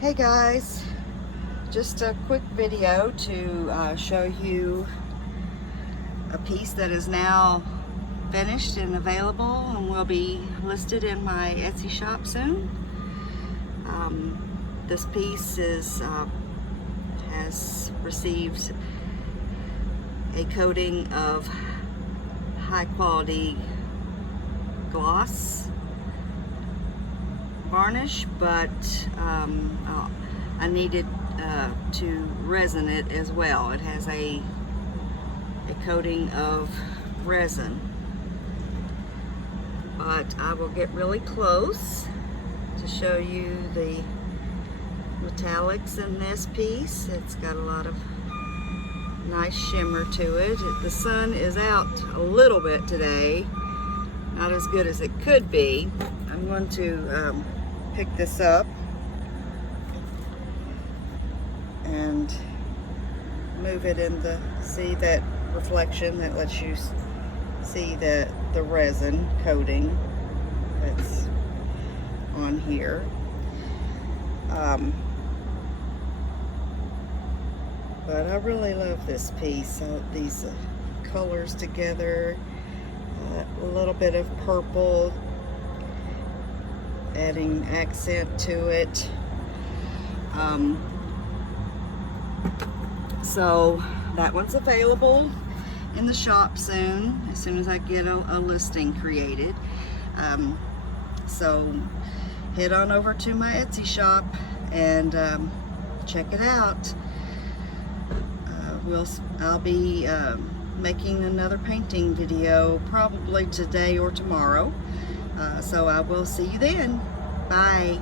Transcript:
Hey guys, just a quick video to show you a piece that is now finished and available and will be listed in my Etsy shop soon. This piece has received a coating of high quality gloss varnish, but I needed to resin it as well. It has a coating of resin, but I will get really close to show you the metallics in this piece. It's got a lot of nice shimmer to it. The sun is out a little bit today, not as good as it could be. I'm going to pick this up and move it in the, see that reflection that lets you see the resin coating that's on here. But I really love this piece. These colors together, a little bit of purple, adding accent to it. So that one's available in the shop soon as I get a listing created. So head on over to my Etsy shop and check it out. I'll be making another painting video probably today or tomorrow. So I will see you then. Bye.